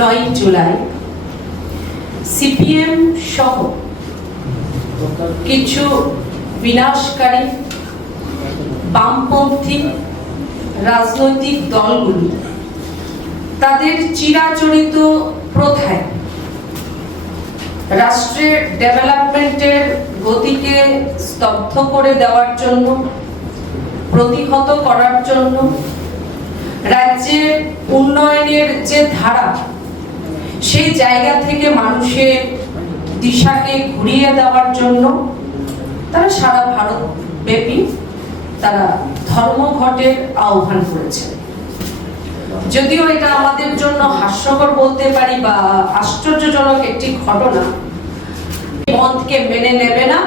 9 July CPM সহ কিছু বিনাশকারী বামপন্থী রাজনৈতিক দলগুলি তাদের চিরাচরিত প্রথায় রাষ্ট্রের ডেভেলপমেন্টের গতিকে স্তব্ধ করে দেওয়ার জন্য, প্রতিহত করার জন্য, রাজ্যের উন্নয়নের যে ধারা সেই জায়গা থেকে মানুষের দিশাকে ঘুরিয়ে দেওয়ার জন্য তারা সারা ভারতব্যাপী তারা ধর্মঘটের আহ্বান করেছে। যদিও এটা আমাদের জন্য হাস্যকর বলতে পারি বা আশ্চর্যজনক একটি ঘটনা, বন্ধকে মেনে নেবে না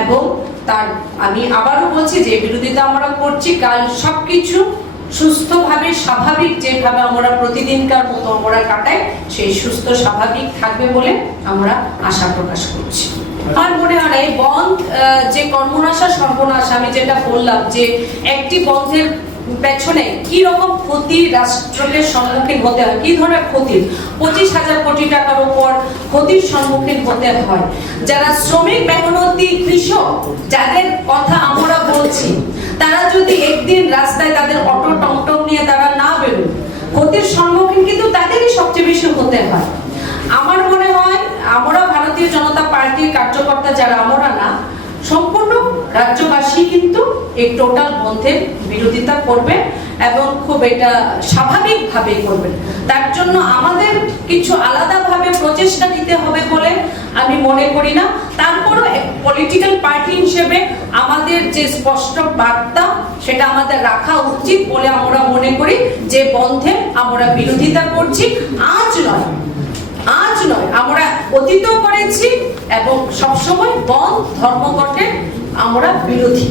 এবং তার আমি আবারও বলছি যে বিরোধিতা আমরা করছি, কাল সবকিছু সুস্থভাবে স্বাভাবিক যেভাবে আমরা প্রতিদিনকার মতো আমরা কাটাই সেই সুস্থ স্বাভাবিক থাকবে বলে আমরা আশা প্রকাশ করছি। আমার মনে হয় এই বন্ধ যে কর্মনাশা সর্বনাশা, আমি যেটা বললাম যে একটি বন্ধের পেছনে কি রকম ক্ষতি রাষ্ট্রকে সম্মুখীন হতে হয়, কি ধরনের ক্ষতি, 25,000 কোটি টাকার উপর ক্ষতির সম্মুখীন হতে হয়। যারা শ্রমিক মেহনতি কৃষক যাদের কথা আমরা বলছি, তারা যদি একদিন রাস্তায় তাদের অটো টমটম নিয়ে তারা না বেরোয়, ক্ষতির সম্মুখীন কিন্তু তাদেরই সবচেয়ে বেশি হতে হয়। আমার মনে হয় আমরা ভারতীয় জনতা পার্টির কার্যকর্তা যারা, আমরা না, সম্পূর্ণ রাজ্যবাসী কিন্তু এই টোটাল বন্ধের বিরোধিতা করবে এবং খুব এটা স্বাভাবিকভাবে করবে। তার জন্য আমাদের কিছু আলাদাভাবে প্রচেষ্টা নিতে হবে বলে আমি মনে করি না। তারপরও পলিটিক্যাল পার্টি হিসেবে আমাদের যে স্পষ্ট বার্তা সেটা আমাদের রাখা উচিত বলে আমরা মনে করি যে বন্ধে আমরা বিরোধিতা করছি। আজ নয়, আমরা অতীতও করেছি এবং সবসময় বন্ধ ধর্মঘটে আমরা বিরোধী।